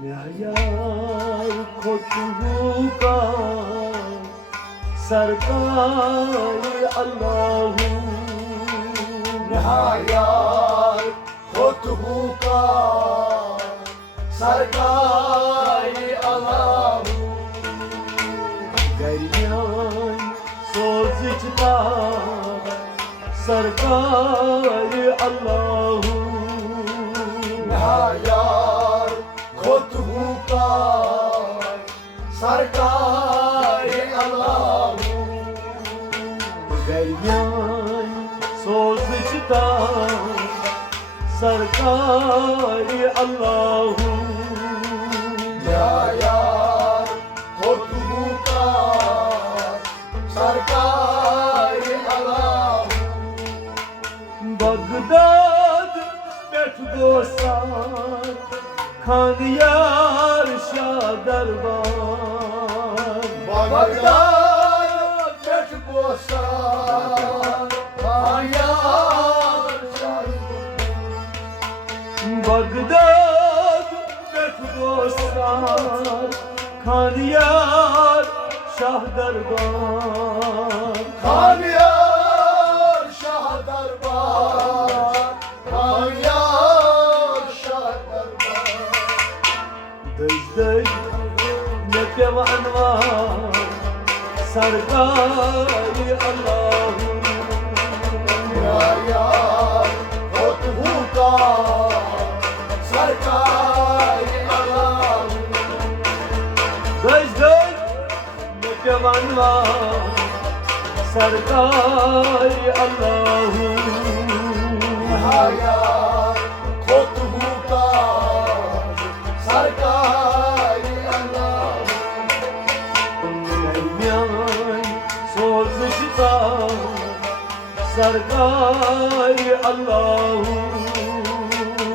न्यायार खुतबू का सरकार अल्लाह न्यायार खुतबू का सरकार अल्लाह गरियान सोजता सरकार अल्लाह न्यायार खुतबू का सरकार अल्लाह गरियान सोजता सरकार अल्लाह न्यायार खुतबू का सरकार अल्लाह बगदाद बैठ गोसार खानियार शाह दरबार बगदाद बैठ गोसार खानियार बगदाद बैठ गोसार खानियार शाह दरबार खानियार शाह दरबार खानियार शाह दरबार दज नत्य अनवार सरकार अल्लाह न्यायार खुतबू का सरकार अल्लाह दज नत्य अनवार सरकार अल्लाह न्यायार खुतबू का सरकार अल्लाह दरमियान सोजता सरकार अल्लाह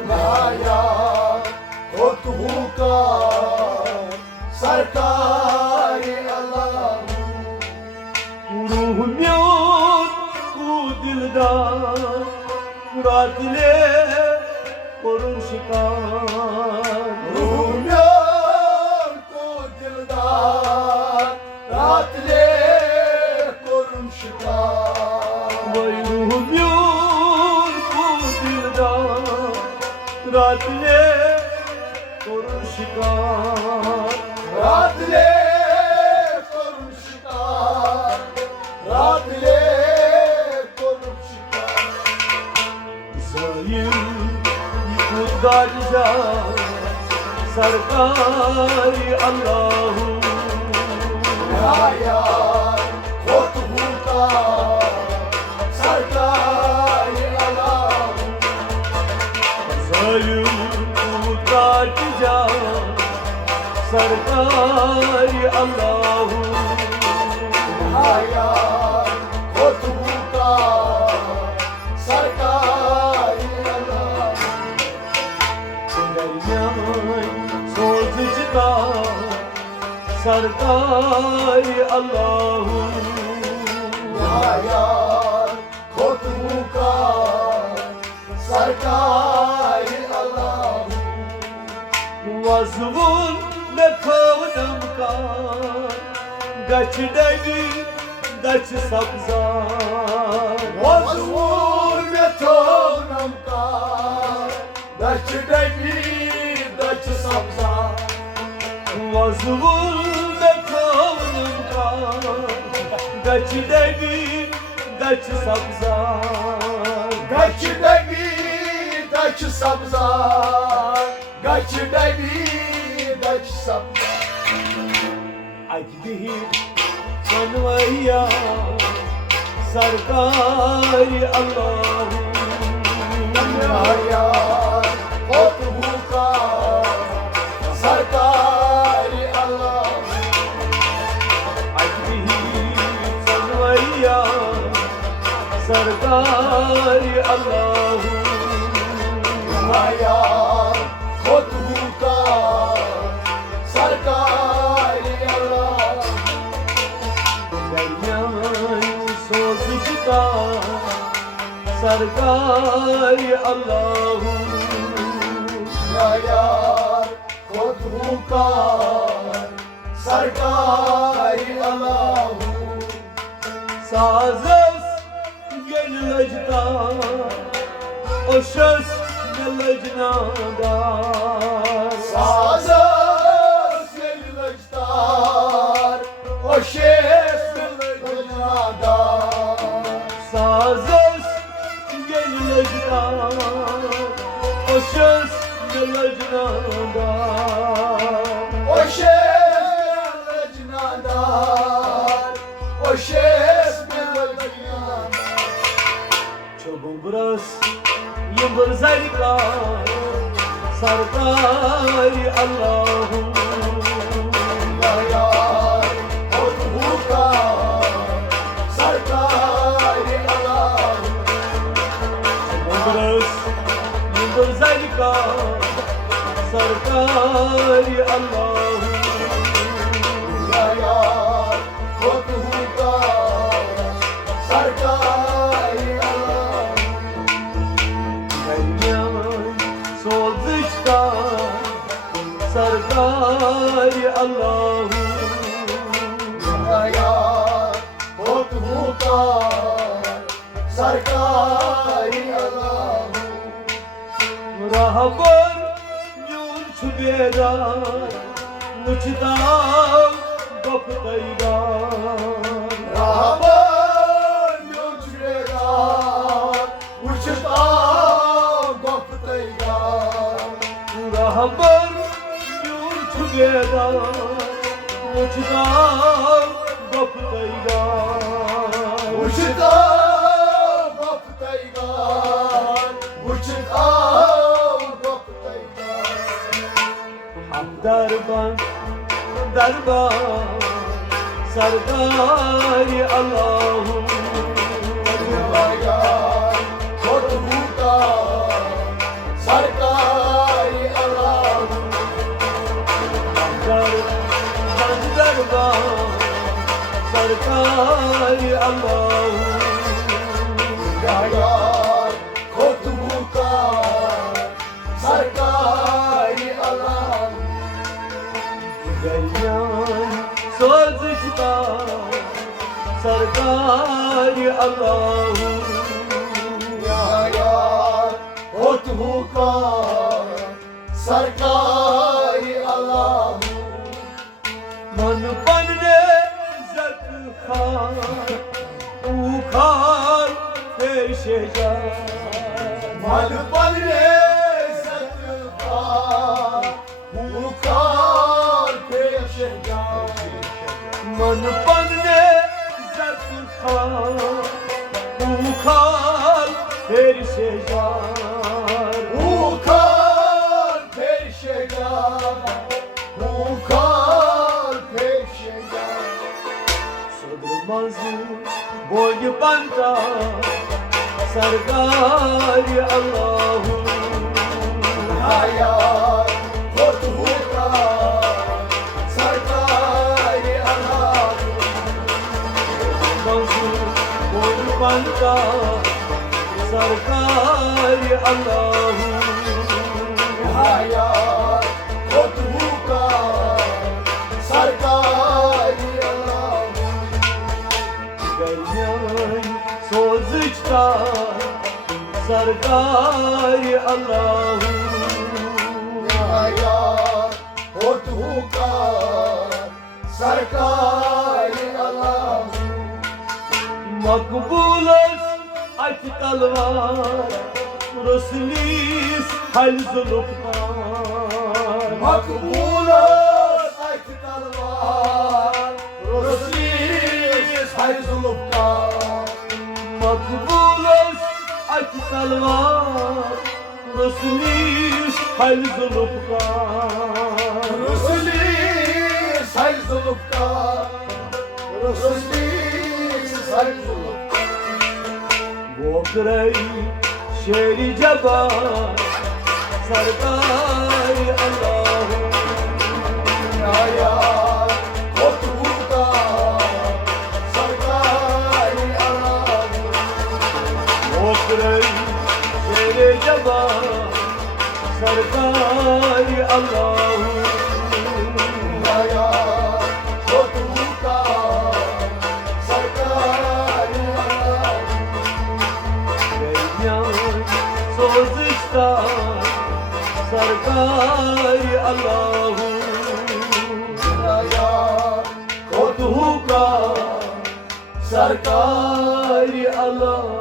न्यायार खुतबू का सरकार अल्लाह रूह म्योन कू दिलदार रातले करुण शिकार रूमियान को दिलदार रात ले करुण शिकार वही रूह म्योन कू दिलदार रातले करुण शिकार रात ले करुण शिकार रात ले करुण शिकार जालिम खुदार जा सरकार अल्लाह न्यायार खुतबू का सरकार अल्लाह जालिम खुदार जा सरकार अल्लाह न्यायार खुतबू का सरकार अल्लाह दरमियान सोजता सरकार अल्लाह न्यायार खुतबू का सरकार अल्लाह वज़वुन नथवनम का गच डगी गच सब्जार वज़ूर में थोनम का दच डगी दच सब्जा वज़वुन नथवनम का गच डगी गच सब्जार गच डगी दच सब्जा गच डगी दच सब्जा अजदी सनवैया सरकार अल्लाह न्यायार खुतबू का सरकार अल्लाह अजदी सनवैया सरकार अल्लाह न्यायार खुतबू का सरकार अल्लाह दरमियान सोजता सरकार अल्लाह न्यायार खुतबू का सरकारी अल्लाह Sazes gelilajda Oşes gelajnadar Sazas gelilajdar O şef gelajnadar Sazes gelilajda Oşes gelajnadar O şef gelajnadar O şef gelajnadar Çobun bras yıldır zayıfla Sarkari Allah'ım Ya yar खुतबू का सरकारी अल्लाह Bras yıldır zayıfla Sarkari Allah'ım Ya yar खुतबू का सरकारी अल्लाह Ganyan soldıçta Sarkari Allah'ım Ya yar खुतबू का सरकारी अल्लाह Rahbar yul çubedar Muçdam kaptaygar Rahman yolcular uçta koptaygar Rahbar yul çubedar Muçdam kaptaygar uçta koptaygar uçta koptaygar Darban darban Sarkari Allah'ım yar खुतबू का सरकारी अल्लाह Darban Sarkari Allah'ım Ya yar खुतबू का सरकारी अल्लाह Ganyan soldıçta Sarkari Allah'ım Ya yar खुतबू का सरकारी अल्लाह मन पन्ने जत खान उखार पेशे जा मन पलने सतका मुखार पेश जा मन पन्ने जत खान उखार पेशे जा मुखार पेश जा मुखार पेश जा Sodurmazı boyu banta Sarkari Allah'ım Ya yar खुतबू का सरकारी अल्लाह Sodurmazı boyu banta Sarkari Allah'ım Ya yar खुतबू का सरकारी अल्लाह Ganyan soldıçta Sarkari Allah'ım Ya yar खुतबू का सरकारी अल्लाह Makbul olsun ak talvar Roslis hal zuluklar मकबूल सख तलवार रसीस है जुल्फ का Makbul olsun ak talvar Roslis hal zuluklar रसीस है जुल्फ का रसीस है जुल्फ Bokray şeri cebar Sarkari Allah'ım Ya yar खुतबू का सरकारी अल्लाह Bokray şeri cebar Sarkari Allah'ım सरकार अल्लाह या खुद का सरकार अल्लाह